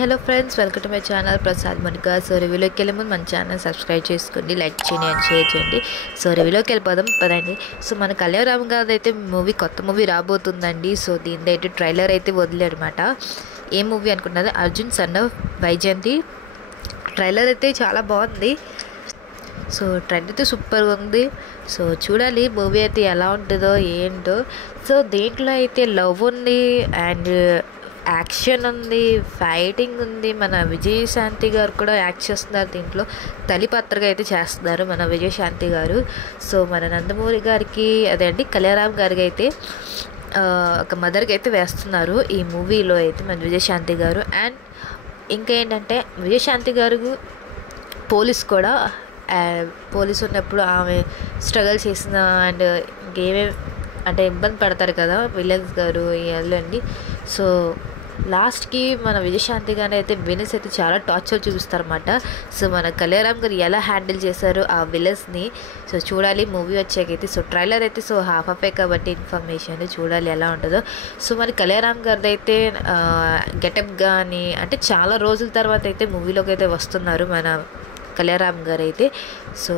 Hello friends, welcome to my channel Prasad Manika. So రివ్యూలోకి వెళ్ళే ముందు మన ఛానల్ సబ్స్క్రైబ్ చేసుకోండి, లైక్ చేయండి అండ్ షేర్ చేయండి. సో రివ్యూలోకి వెళ్ళిపోదాం పదండి. సో మన కళ్యాణ్ గారు అయితే కొత్త మూవీ రాబోతుందండి. సో దీని అయితే ట్రైలర్ అయితే వదిలేరన్నమాట. ఏ మూవీ అనుకున్నది? Arjun son of Vyjayanthi. Trailer అయితే చాలా బాగుంది. సో ట్రెండ్ అయితే సూపర్గా ఉంది. సో చూడాలి మూవీ అయితే ఎలా ఉంటుందో ఏంటో. సో దీంట్లో అయితే లవ్ ఉంది అండ్ యాక్షన్ ఉంది, ఫైటింగ్ ఉంది. మన విజయశాంతి గారు కూడా యాక్ట్ చేస్తున్నారు దీంట్లో. తల్లి పాత్రగా అయితే చేస్తున్నారు మన విజయశాంతి గారు. సో మన నందమూరి గారికి అదే అండి కళ్యాణ్ గారికి అయితే ఒక మదర్కి అయితే వేస్తున్నారు ఈ మూవీలో అయితే మన విజయశాంతి గారు. అండ్ ఇంకా ఏంటంటే విజయశాంతి గారు పోలీస్ కూడా, పోలీసు ఉన్నప్పుడు ఆమె స్ట్రగుల్ చేసిన అండ్ ఇంకేమేమి అంటే ఇబ్బంది పడతారు కదా విలన్స్ గారు ఇవన్నీ. సో లాస్ట్కి మన విజయశాంతి గారు అయితే విలన్స్ అయితే చాలా టార్చర్ చూపిస్తారన్నమాట. సో మన కళ్యాణ్ గారు ఎలా హ్యాండిల్ చేశారు ఆ విలన్స్ని. సో చూడాలి మూవీ వచ్చాకైతే. సో ట్రైలర్ అయితే సో హాఫ్ కాబట్టి ఇన్ఫర్మేషన్ చూడాలి ఎలా ఉంటుందో. సో మరి కళ్యాణ్ గారిది అయితే గెటప్ కానీ అంటే చాలా రోజుల తర్వాత అయితే మూవీలోకి అయితే వస్తున్నారు మన కళ్యాణ్ గారు అయితే. సో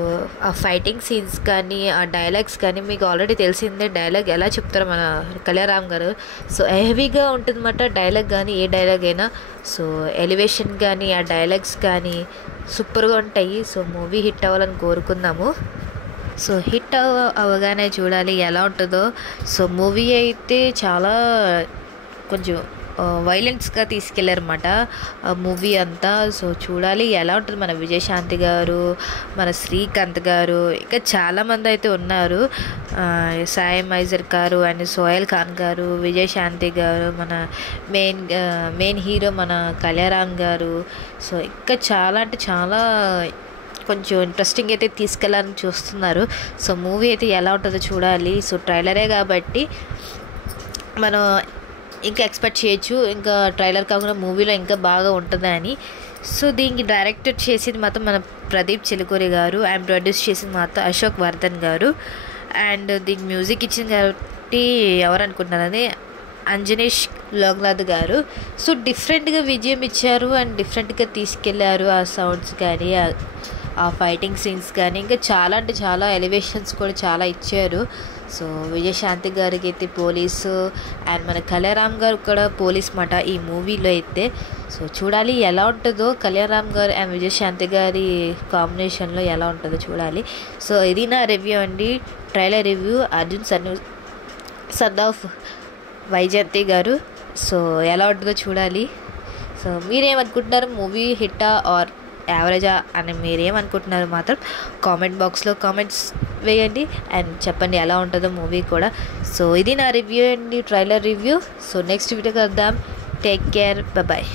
ఆ ఫైటింగ్ సీన్స్ కానీ ఆ డైలాగ్స్ కానీ మీకు ఆల్రెడీ తెలిసిందే డైలాగ్ ఎలా చెప్తారో మన కళ్యాణ్ గారు. సో హెవీగా ఉంటుందన్నమాట డైలాగ్ కానీ ఏ డైలాగ్ అయినా. సో ఎలివేషన్ కానీ ఆ డైలాగ్స్ కానీ సూపర్గా ఉంటాయి. సో మూవీ హిట్ అవ్వాలని కోరుకుందాము. సో హిట్ అవ్వగానే చూడాలి ఎలా ఉంటుందో. సో మూవీ అయితే చాలా కొంచెం వైలెన్స్గా తీసుకెళ్ళారన్నమాట మూవీ అంతా. సో చూడాలి ఎలా ఉంటుంది. మన విజయశాంతి గారు, మన శ్రీకాంత్ గారు, ఇంకా చాలామంది అయితే ఉన్నారు. సాయి మైజర్ గారు అండ్ సోహెల్ ఖాన్ గారు, విజయశాంతి గారు, మన మెయిన్ హీరో మన కళ్యాణ్ గారు. సో ఇంకా చాలా అంటే చాలా కొంచెం ఇంట్రెస్టింగ్ అయితే తీసుకెళ్ళాలని చూస్తున్నారు. సో మూవీ అయితే ఎలా ఉంటుందో చూడాలి. సో ట్రైలరే కాబట్టి మనం ఇంకా ఎక్స్పెక్ట్ చేయొచ్చు, ఇంకా ట్రైలర్ కాకుండా మూవీలో ఇంకా బాగా ఉంటుందని. సో దీనికి డైరెక్టర్ చేసింది మాత్రం మన ప్రదీప్ చిలుకూరి గారు అండ్ ప్రొడ్యూస్ చేసింది మాత్రం అశోక్ వర్ధన్ గారు. అండ్ దీనికి మ్యూజిక్ ఇచ్చింది కాబట్టి ఎవరు అనుకుంటున్నారని అంజనేష్ లోక్నాథ్ గారు. సో డిఫరెంట్గా విజయం ఇచ్చారు అండ్ డిఫరెంట్గా తీసుకెళ్లారు. ఆ సౌండ్స్ కానీ ఆ ఫైటింగ్ సీన్స్ కానీ ఇంకా చాలా అంటే చాలా ఎలివేషన్స్ కూడా చాలా ఇచ్చారు. సో విజయశాంతి గారికి అయితే పోలీసు అండ్ మన కళ్యాణ్ గారు కూడా పోలీస్ మాట ఈ మూవీలో అయితే. సో చూడాలి ఎలా ఉంటుందో కళ్యాణ్ గారు అండ్ విజయశాంతి గారి కాంబినేషన్లో ఎలా ఉంటుందో చూడాలి. సో ఇది నా రివ్యూ అండి, trailer review Arjun son of Vyjayanthi గారు. సో ఎలా ఉంటుందో చూడాలి. సో మీరేమనుకుంటున్నారు, మూవీ హిట్టా ఆర్ యావరేజా అని మీరేమనుకుంటున్నారు మాత్రం కామెంట్ బాక్స్లో కామెంట్స్ వేయండి అండ్ చెప్పండి ఎలా ఉంటుందో మూవీ కూడా. సో ఇది నా రివ్యూ అండి, trailer review. So next video కలుద్దాం. Take care, bye.